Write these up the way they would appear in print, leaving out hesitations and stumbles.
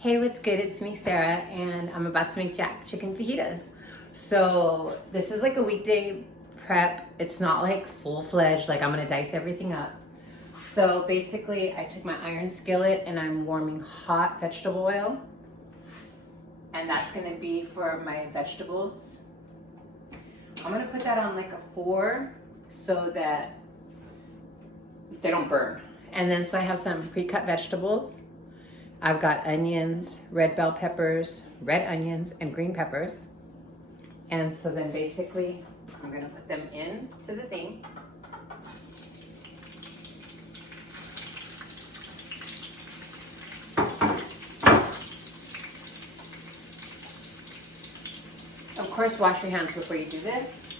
Hey, what's good? It's me, Sarah, and I'm about to make jack chicken fajitas. So this is like a weekday prep. It's not like full-fledged, like I'm gonna dice everything up. So basically, I took my iron skillet and I'm warming hot vegetable oil. And that's gonna be for my vegetables. I'm gonna put that on like a 4 so that they don't burn. And then so I have some pre-cut vegetables. I've got onions, red bell peppers, red onions, and green peppers. And so then basically, I'm gonna put them into the thing. Of course, wash your hands before you do this.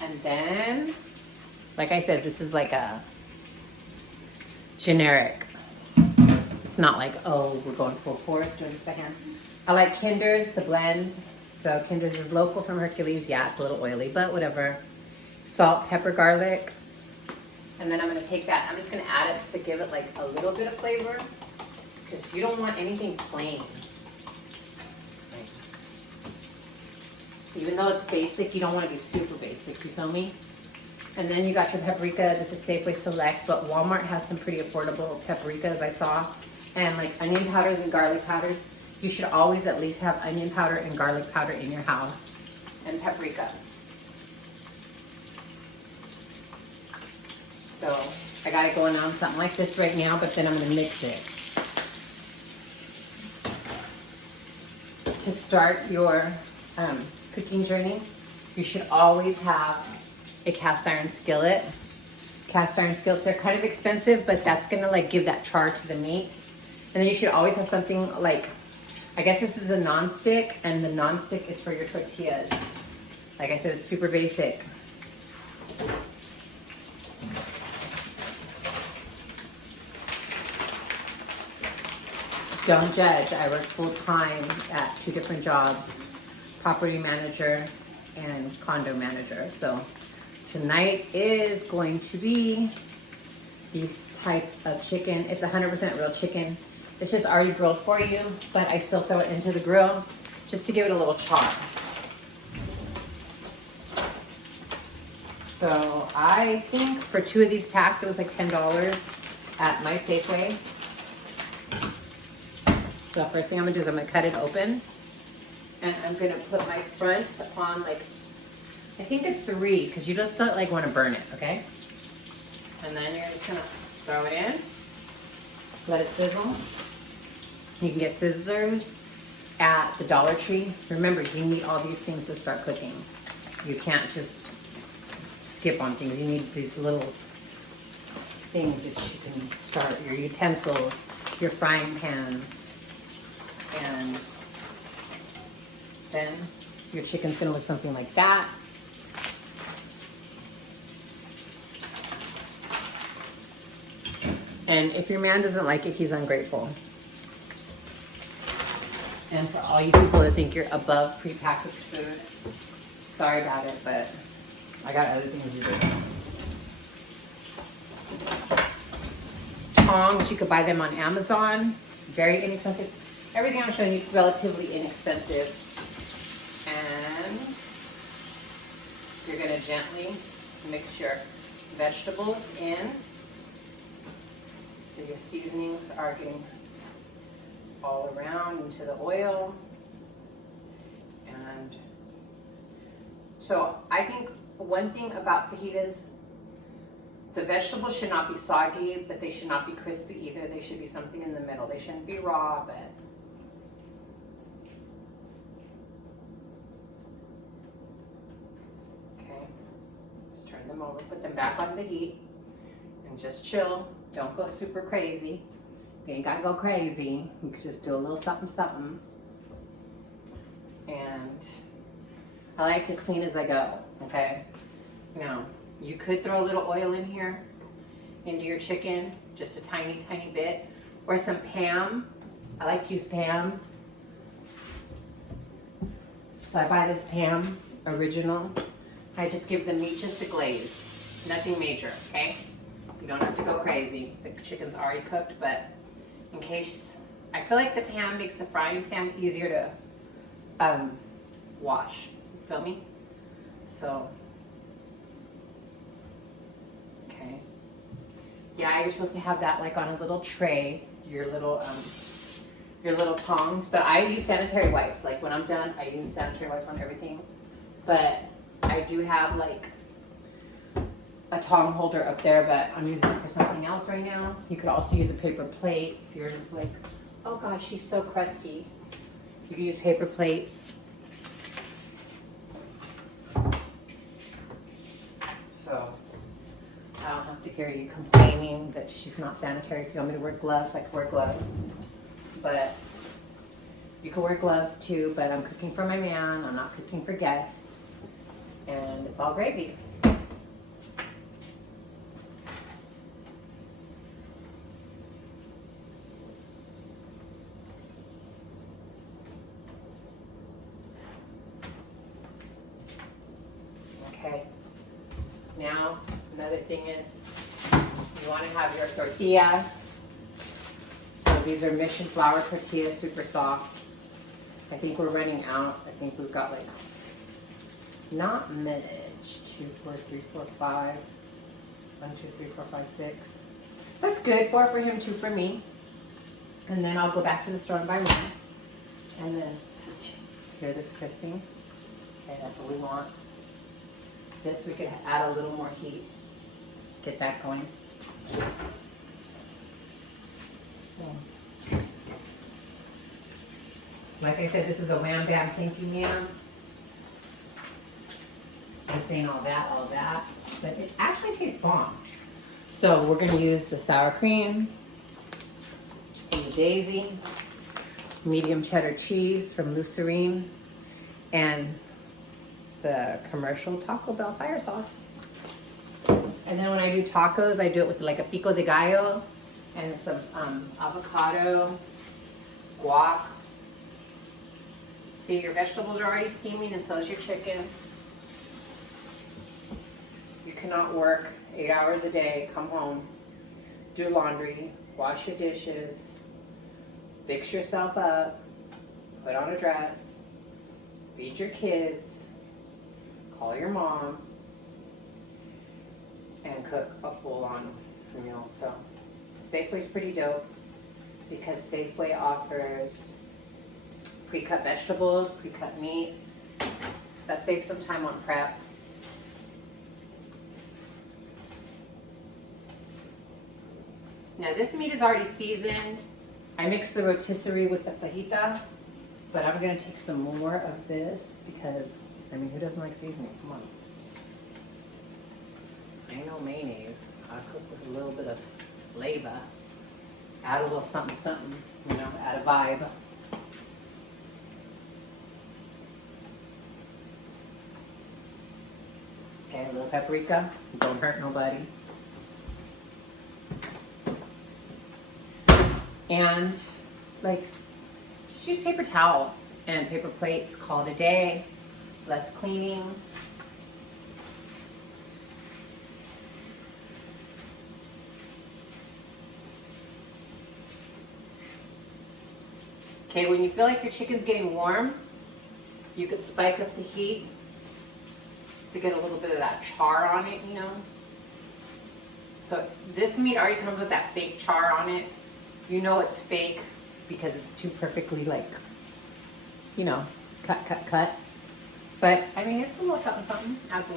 And then, like I said, this is like a generic. It's not like, oh, we're going full force doing this by hand. I like Kinder's, the blend. So Kinder's is local from Hercules. Yeah, it's a little oily, but whatever. Salt, pepper, garlic. And then I'm gonna take that, I'm just gonna add it to give it like a little bit of flavor, because you don't want anything plain. Even though it's basic, you don't want to be super basic, you feel me? And then you got your paprika. This is Safeway Select, but Walmart has some pretty affordable paprikas I saw. And like onion powders and garlic powders. You should always at least have onion powder and garlic powder in your house. And paprika. So I got it going on something like this right now, but then I'm gonna mix it. To start your cooking journey, you should always have a cast iron skillet. Cast iron skillets, they're kind of expensive, but that's gonna like give that char to the meat. And then you should always have something like, I guess this is a non-stick, and the non-stick is for your tortillas. Like I said, it's super basic. Don't judge, I work full time at 2 different jobs, property manager and condo manager. So tonight is going to be this type of chicken. It's 100% real chicken. It's just already grilled for you, but I still throw it into the grill just to give it a little chop. So I think for 2 of these packs, it was like $10 at my Safeway. So first thing I'm gonna do is I'm gonna cut it open, and I'm gonna put my front on like, I think a 3, because you just don't like want to burn it, okay? And then you're just gonna throw it in, let it sizzle. You can get scissors at the Dollar Tree. Remember, you need all these things to start cooking. You can't just skip on things. You need these little things that you can start, your utensils, your frying pans, and then your chicken's gonna look something like that. And if your man doesn't like it, he's ungrateful. And for all you people that think you're above prepackaged food, sorry about it, but I got other things to do. Tongs, you could buy them on Amazon. Very inexpensive. Everything I'm showing you is relatively inexpensive. And you're gonna gently mix your vegetables in. So your seasonings are getting all around into the oil. And so I think one thing about fajitas, the vegetables should not be soggy, but they should not be crispy either. They should be something in the middle. They shouldn't be raw, but okay. Just turn them over, put them back on the heat, and just chill. Don't go super crazy. You ain't gotta go crazy. You can just do a little something, something. And I like to clean as I go, okay? Now, you could throw a little oil in here into your chicken, just a tiny, tiny bit, or some Pam. I like to use Pam. So I buy this Pam original. I just give the meat just a glaze, nothing major, okay? You don't have to go crazy. The chicken's already cooked, but in case I feel like the pan makes the frying pan easier to wash. You feel me? So, okay. Yeah, you're supposed to have that like on a little tray, your little tongs. But I use sanitary wipes. Like when I'm done, I use sanitary wipes on everything. But I do have like a tong holder up there, but I'm using it for something else right now. You could also use a paper plate if you're like, oh God, she's so crusty. You can use paper plates. So I don't have to hear you complaining that she's not sanitary. If you want me to wear gloves, I can wear gloves. But you can wear gloves too, but I'm cooking for my man. I'm not cooking for guests. And it's all gravy. Okay. Now, another thing is you want to have your tortillas. So these are Mission flour tortillas, super soft. I think we're running out. I think we've got like, not much. 2, 4, 3, 4, 5. 1, 2, 3, 4, 5, 6. That's good. 4 for him, 2 for me. And then I'll go back to the store and buy one. And then, hear this crisping? Okay, that's what we want. This we could add a little more heat. Get that going. So, like I said, this is a Wham Bam Thank You Ma'am. I'm saying all that, but it actually tastes bomb. So we're gonna use the sour cream and the Daisy, medium cheddar cheese from Lucerne, and the commercial Taco Bell fire sauce. And then when I do tacos, I do it with like a pico de gallo and some avocado, guac. See, your vegetables are already steaming and so is your chicken. You cannot work 8 hours a day, come home, do laundry, wash your dishes, fix yourself up, put on a dress, feed your kids, call your mom, and cook a full-on meal. So Safeway's pretty dope because Safeway offers pre-cut vegetables, pre-cut meat. That saves some time on prep. Now this meat is already seasoned. I mixed the rotisserie with the fajita, but I'm gonna take some more of this because, I mean, who doesn't like seasoning? Come on. I know mayonnaise. I cook with a little bit of flavor. Add a little something, something, you know, add a vibe. Okay, a little paprika. Don't hurt nobody. And like, just use paper towels and paper plates, call it a day, less cleaning. Okay, when you feel like your chicken's getting warm, you could spike up the heat to get a little bit of that char on it, you know. So this meat already comes with that fake char on it. You know it's fake because it's too perfectly like, you know, cut. But I mean, it's a little something, something. Adds a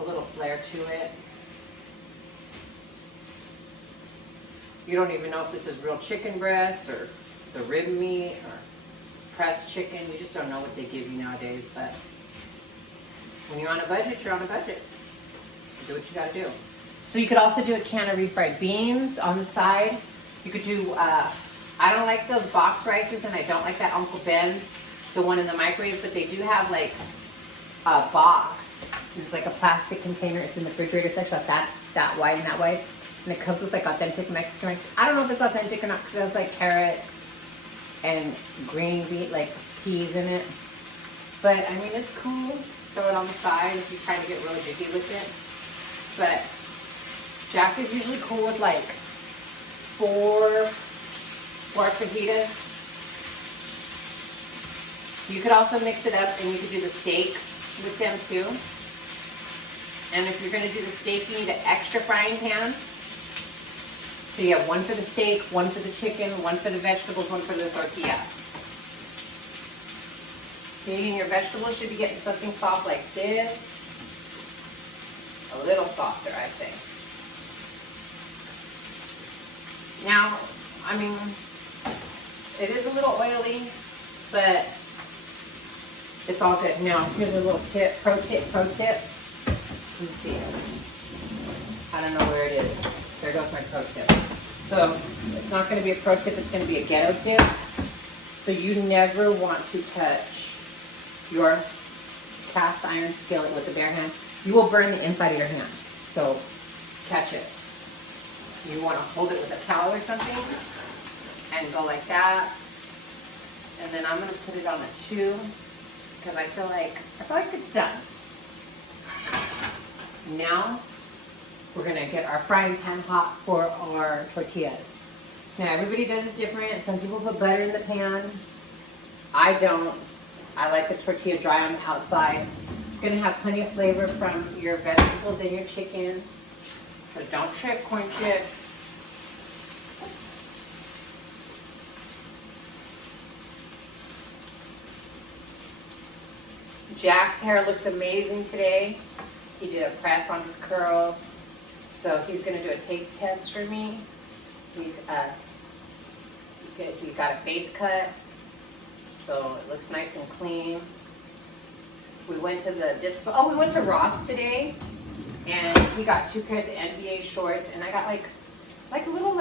little flair to it. You don't even know if this is real chicken breast or the rib meat or pressed chicken. You just don't know what they give you nowadays. But when you're on a budget, you're on a budget. Do what you gotta do. So you could also do a can of refried beans on the side. You could do, I don't like those box rices and I don't like that Uncle Ben's, the one in the microwave, but they do have like a box. It's like a plastic container. It's in the refrigerator section, about that wide and that wide. And it comes with like authentic Mexican rice. I don't know if it's authentic or not because it has like carrots and green beet, like peas in it. But I mean, it's cool. Throw it on the side if you're trying to get real jiggy with it. But Jack is usually cool with like 4 for our fajitas. You could also mix it up and you could do the steak with them too. And if you're going to do the steak, you need an extra frying pan. So you have one for the steak, one for the chicken, one for the vegetables, one for the tortillas. See, and your vegetables should be getting something soft like this. A little softer, I say. Now, I mean, it is a little oily, but it's all good. Now, here's a little tip, pro tip. Let me see. I don't know where it is. There goes my pro tip. So, it's not going to be a pro tip, it's going to be a ghetto tip. So you never want to touch your cast iron skillet with the bare hand. You will burn the inside of your hand. So, catch it. You want to hold it with a towel or something and go like that. And then I'm going to put it on a 2 because I feel like it's done. Now we're going to get our frying pan hot for our tortillas. Now everybody does it different. Some people put butter in the pan. I don't. I like the tortilla dry on the outside. It's going to have plenty of flavor from your vegetables and your chicken. So don't trip, corn chip. Jack's hair looks amazing today. He did a press on his curls. So he's going to do a taste test for me. He got a face cut. So it looks nice and clean. We went to we went to Ross today. And he got 2 pairs of NBA shorts, and I got like a little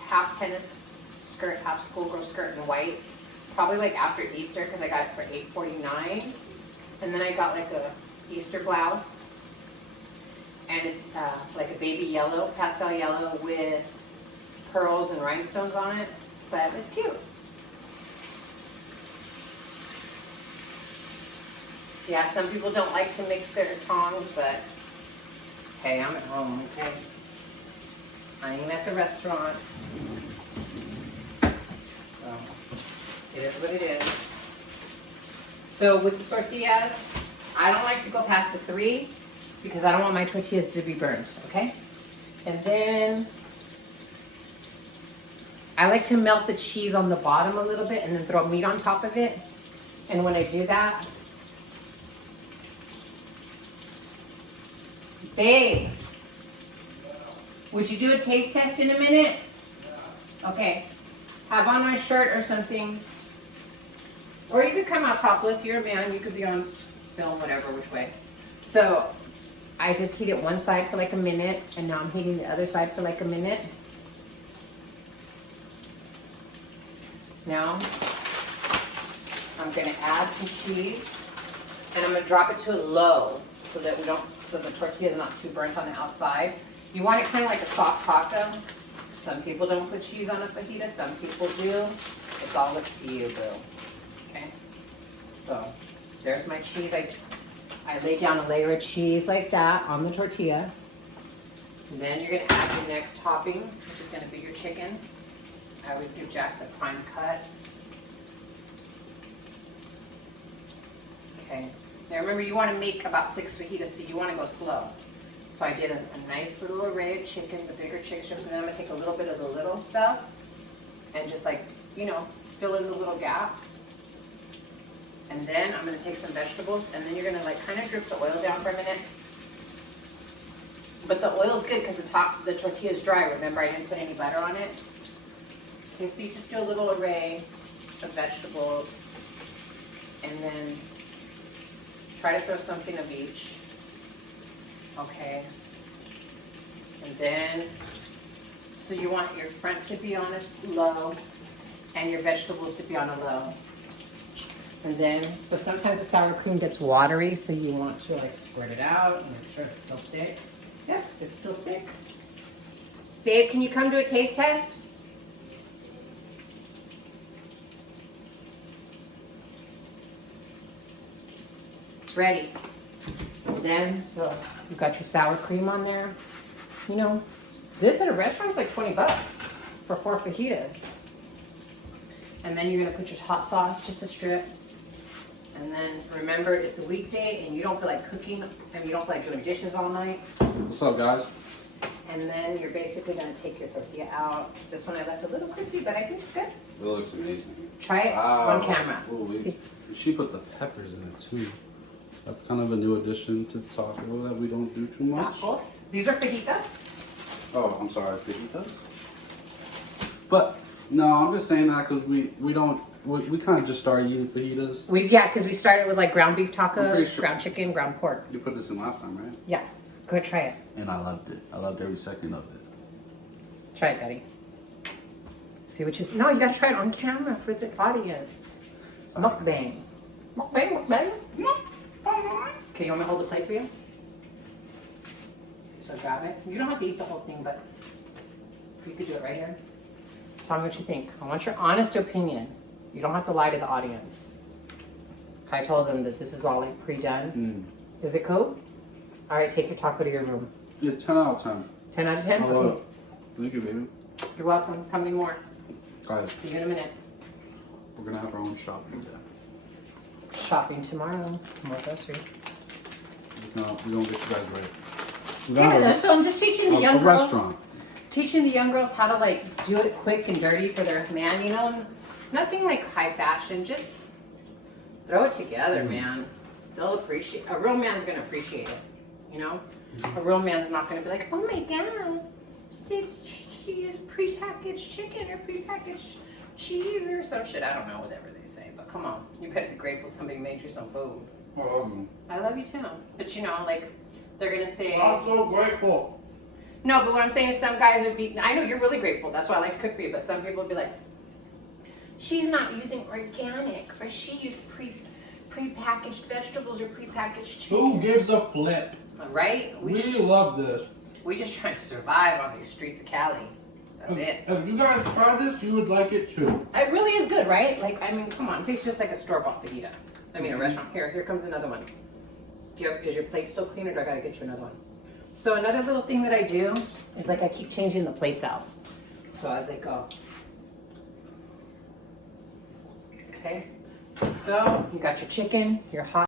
half tennis skirt, half schoolgirl skirt in white. Probably like after Easter because I got it for $8.49. And then I got like a Easter blouse, and it's like a baby yellow, pastel yellow with pearls and rhinestones on it. But it's cute. Yeah, some people don't like to mix their tongs, but hey, I'm at home, okay? I ain't at the restaurant. So, it is what it is. So with the tortillas, I don't like to go past the 3 because I don't want my tortillas to be burned, okay? And then I like to melt the cheese on the bottom a little bit and then throw meat on top of it. And when I do that, babe, would you do a taste test in a minute? Okay. Have on my shirt or something. Or you could come out topless. You're a man. You could be on film, whatever, which way. So I just heat it one side for like a minute, and now I'm heating the other side for like a minute. Now I'm going to add some cheese, and I'm going to drop it to a low so that so the tortilla is not too burnt on the outside. You want it kind of like a soft taco. Some people don't put cheese on a fajita, some people do. It's all up to you, boo. Okay? So, there's my cheese. I lay down a layer of cheese like that on the tortilla. And then you're going to add the next topping, which is going to be your chicken. I always give Jack the prime cuts. Okay. Now remember, you want to make about 6 fajitas, so you want to go slow. So I did a nice little array of chicken, the bigger chicken strips, and then I'm going to take a little bit of the little stuff and just fill in the little gaps. And then I'm going to take some vegetables, and then you're going to kind of drip the oil down for a minute. But the oil is good because the tortilla is dry. Remember, I didn't put any butter on it. Okay, so you just do a little array of vegetables, and then try to throw something of each. Okay. And then, so you want your front to be on a low and your vegetables to be on a low. And then, so sometimes the sour cream gets watery, so you want to squirt it out and make sure it's still thick. Yeah, it's still thick. Babe, can you come do a taste test? It's ready. And then, so you've got your sour cream on there. This at a restaurant's like $20. for 4 fajitas. And then you're gonna put your hot sauce, just a strip. And then remember, it's a weekday and you don't feel like cooking and you don't feel like doing dishes all night. What's up, guys? And then you're basically gonna take your tortilla out. This one I left a little crispy, but I think it's good. It looks amazing. Try it on camera. Ooh, See. she put the peppers in it too. That's kind of a new addition to taco that we don't do too much. Tacos. These are fajitas. Oh, I'm sorry, fajitas. But no, I'm just saying that because we kind of just started eating fajitas. Because we started with like ground beef I'm pretty tacos, sure- ground chicken, ground pork. You put this in last time, right? Yeah, go ahead, try it. And I loved it. I loved every second of it. Try it, Daddy. See what you. No, you gotta try it on camera for the audience. Sorry. Mukbang. Mukbang, mukbang. Okay, you want me to hold the plate for you? So grab it. You don't have to eat the whole thing, but you could do it right here. Tell me what you think. I want your honest opinion. You don't have to lie to the audience. I told them that this is all like pre-done. Is it cool? All right, take your taco to your room. Yeah, 10 out of 10. 10 out of 10? I love it. Thank you, baby. You're welcome. Come in more. Guys, See you in a minute. we're gonna have our own shopping day. Shopping tomorrow. More groceries. We're gonna get you guys ready. We're Yeah, gonna have so I'm just teaching the a young girls. restaurant. Teaching the young girls how to like do it quick and dirty for their man, you know, nothing like high fashion, just throw it together, man. They'll appreciate, a real man's gonna appreciate it, you know? A real man's not gonna be like, oh my God, did you use prepackaged chicken or prepackaged cheese or some shit? I don't know, whatever they say, but come on, you better be grateful somebody made you some food. I love you too, but you know, like, they're gonna say, I'm so grateful. no, but what I'm saying is some guys would be, I know you're really grateful, that's why I like to cook for you, but some people would be like, she's not using organic, or she used pre-packaged vegetables or prepackaged cheese. Who gives a flip? Right? We love this. We just trying to survive on these streets of Cali. That's it. If you guys try this, you would like it too. It really is good, right? Like, I mean, come on, it tastes just like a store-bought fajita. I mean, a restaurant. Here comes another one. Is your plate still clean, or do I gotta get you another one? So another little thing that I do is like I keep changing the plates out. So as they go. Okay. So you got your chicken, your hot